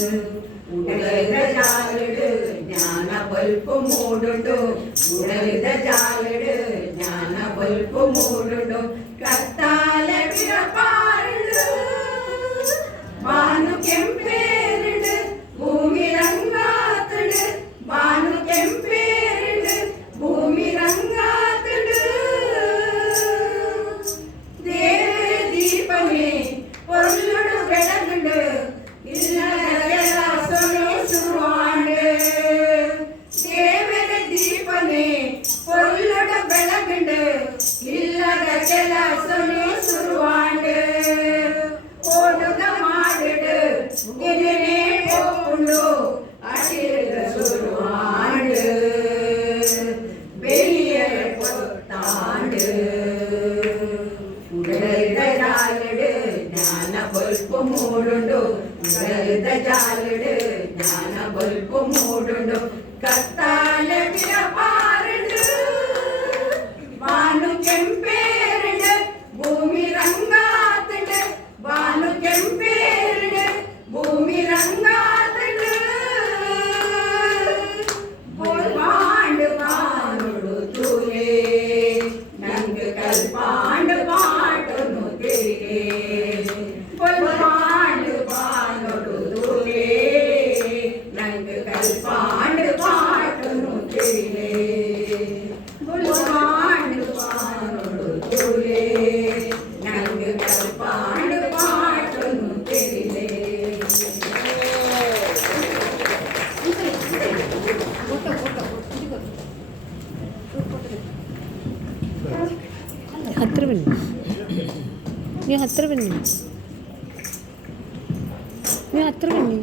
ഉടലിത ജാലട് ജ്ഞാന ബൽപ്പ് മൂടുണ്ടു ഉടലിത ജാലട് ജ്ഞാന ബൽപ്പ് മൂടുണ്ടു കത്താല പിറപ്പാറുണ്ട് ಬಾನು ಕೆಂಪೇರಿಡು ಭೂಮಿ ರಂಗಾತಡು ಬಾನು ಕೆಂಪೇರಿಡು ಭೂಮಿ ರಂಗಾತಡು ದೇವರ ದೀಪಮೇ பொருளோடு ಬೆಳಗುಂಡು இல்லற சொனு சுருவாண்டு ದೇವರ ದೀಪಮೇ பொருளோடு ಬೆಳಗುಂಡು இல்லற சொனு சுருவாண்டு ஓடுக மாடுடு இனிமே போக்குண்டு அடிருக சுருவாண்டு வெளியே பொத்தாண்டு உடலித ஜாலடு ಜ್ಞಾನ ಬಲ್ಪು ಮೂಡುಂಡು ಉಡಲಿದ ಜಾಲಡು ಜ್ಞಾನ ಬಲ್ಪು ಮೂಡುಂಡು ಕತ್ತಾಲ ಬಿರಪಾರುಂಡು ಬಾನು ಕೆಂಪೇರುಂಡು ಭೂಮಿ ರಂಗಾತುಂಡು ಬಾನು ಕೆಂಪೇರುಂಡು ಭೂಮಿ ರಂಗಾತುಂಡು ಬೋಲ್ವಾಂಡು ಬಾನುಡು ತೂಲೆ ನಂಗೆ ಕಲ್ಪಾಂಡು ಪಾಟನು ತಿರುಗೆ ಬೋಲ್ವಾಂಡು ಬಾನುಡು ತೂಲೆ ನಂಗೆ ಕಲ್ಪಾಂಡು ಪಾಟನು ತಿರುಗೆ ಬೋಲ್ವಾಂಡು ಬಾನುಡು ತೂಲೆ ನಂಗೆ ಕಲ್ಪಾಂಡು ಪಾಟನು ತಿರುಗೆ ಹತ್ತಿರ ಬನ್ನಿ, ನೀವು ಹತ್ತಿರ ಬನ್ನಿ, ನೀವು ಹತ್ತಿರ ಬನ್ನಿ.